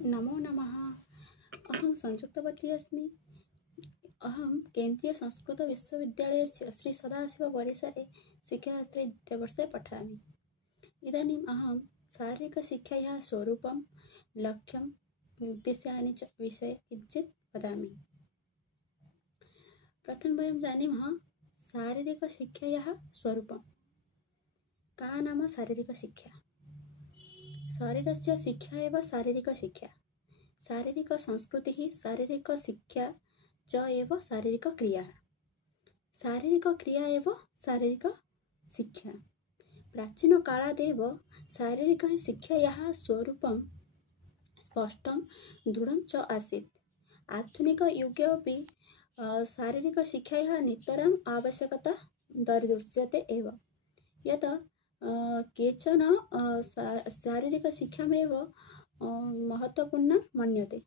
नमो नमः। अहं संयुक्तवती अस्मि। अहं केन्द्रीयसंस्कृतविश्वविद्यालयस्य श्री सदाशिवपरिसरे शिक्षाशास्त्रे द्वितीयवर्षे पठामि। इदानीम् अहं शारीरिकशिक्षायाः स्वरूपं, लक्ष्यम्, उद्देश्यानि च विषये किञ्चित् वदामि। प्रथमं वयं जानीमः शारीरिकशिक्षायाः स्वरूपं। का नाम शारीरिकशिक्षा? शरीरस्य शिक्षा एव शारीरिकशिक्षा। शारीरिकसंस्कृतिः, शारीरिकशिक्षा च एव शारीरिकक्रिया। शारीरिकक्रिया एव शारीरिकशिक्षा। प्राचीनकालादेव शारीरिकशिक्षायाः स्वरूपं स्पष्टं दृढं च आसीत्। आधुनिकयुगे अपि शारीरिकशिक्षायाः नितराम् आवश्यकता दरीदृश्यते एव। यत् केचन शारीरिकशिक्षामेव महत्त्वपूर्णं मन्यते।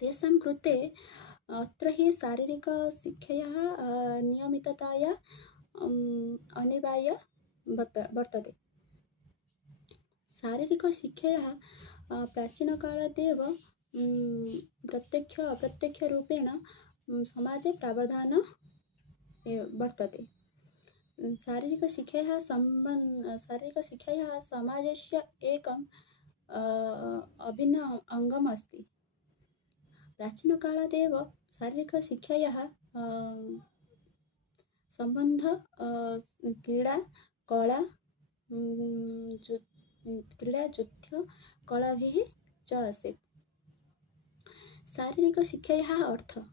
तेषां कृते अत्र हि शारीरिकशिक्षायाः नियमितताया अनिवार्या वर्तते। शारीरिकशिक्षायाः प्राचीनकालादेव प्रत्यक्ष अप्रत्यक्षरूपेण समाजे प्रावधानं वर्तते। शारीरिकशिक्षायाः समाजस्य एकम् अभिन्नम् अङ्गम् अस्ति। प्राचीनकालादेव शारीरिकशिक्षायाः सम्बन्धः क्रीडा, कला, युद्धकलाभिः च आसीत्। शारीरिकशिक्षायाः अर्थः।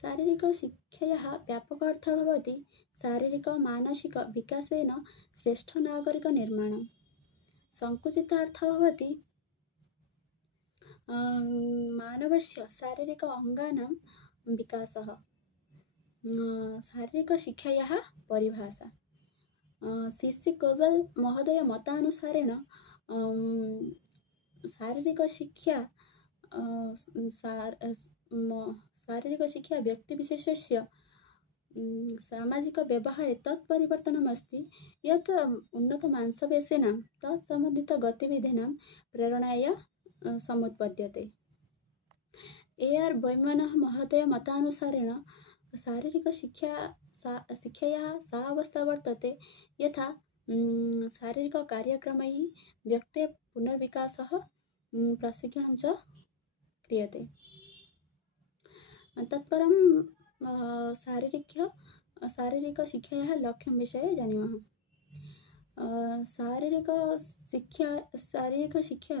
शारीरिकशिक्षायाः व्यापकः अर्थः भवति शारीरिक-मानसिकविकासेन श्रेष्ठनागरिकनिर्माणं। संकुचितार्थः भवति मानवस्य शारीरिक अङ्गानां विकासः। शारीरिकशिक्षायाः परिभाषा। श्री गोबल् महोदय मतानुसारेण शारीरिकशिक्षा व्यक्तिविशेषस्य सामाजिकव्यवहारे तत्परिवर्तनम् अस्ति यत् उन्नतमांसपेशीनां तत्सम्बन्धितगतिविधीनां प्रेरणाय समुत्पद्यते। ए.आर्. वैमनः महोदय मतानुसारेण शारीरिकशिक्षायाः सा अवस्था वर्तते यथा शारीरिककार्यक्रमैः व्यक्तेः पुनर्विकासः, प्रशिक्षणं च क्रियते। तत्परं शारीरिकशिक्षायाः लक्ष्यं विषये जानीमः। शारीरिकशिक्षा